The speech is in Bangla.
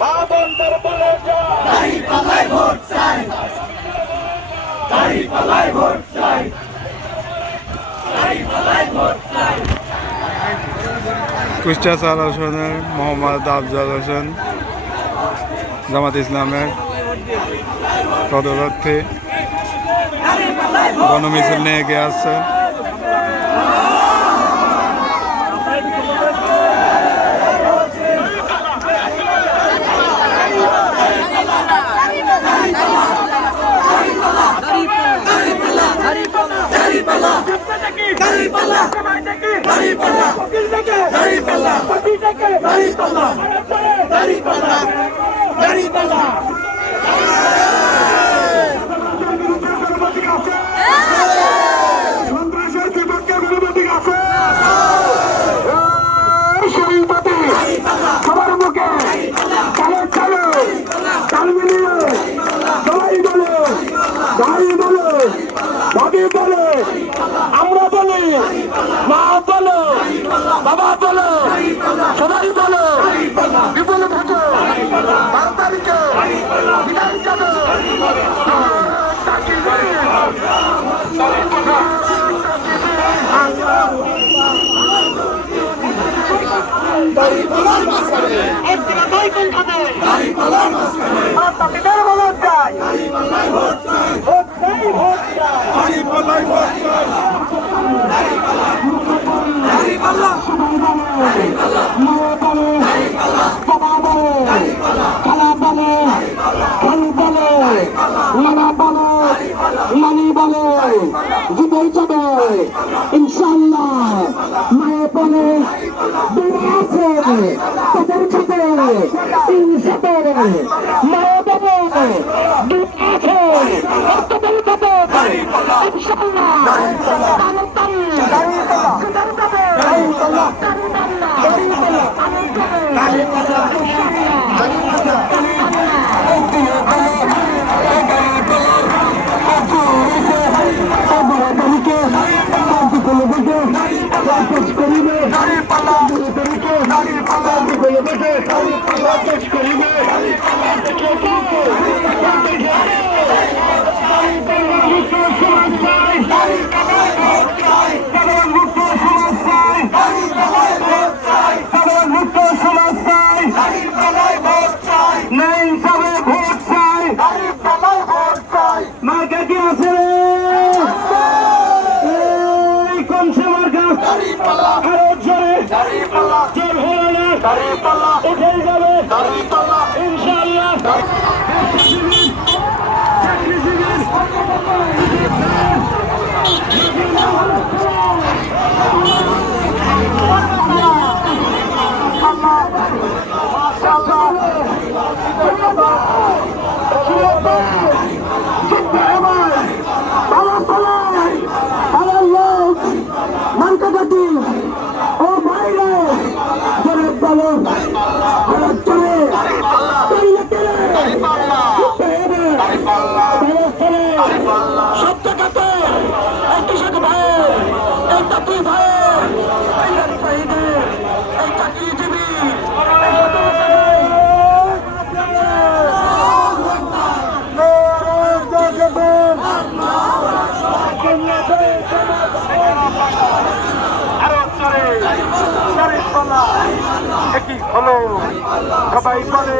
মা বন্ধের বলে যাই পালাই ভোট চাই, পালাই ভোট চাই, পালাই ভোট চাই। কুষ্টিয়া চার আসনের মোহাম্মদ আফজাল হোসেন জামাত ইসলামের পদপ্রার্থী গণমিছিল নিয়ে এগিয়ে আসছে। সবার মুখে চালো চালো চাল মিলিয়ে সবাই বলে ভাই বলে ভাবি বলে আমরা বলি মা বলো বাবা বলো সবাই বলো বিপুল ভোটে 12 তারিখে বিধান যাবে। ইনশাল্লাহ মায়ে বলে দূরে আছে তাদের সাথে ইনসাতে মায়ে বলে দূরে আছে তাদের সাথে ইনশাল্লাহ হলো সবাই বলে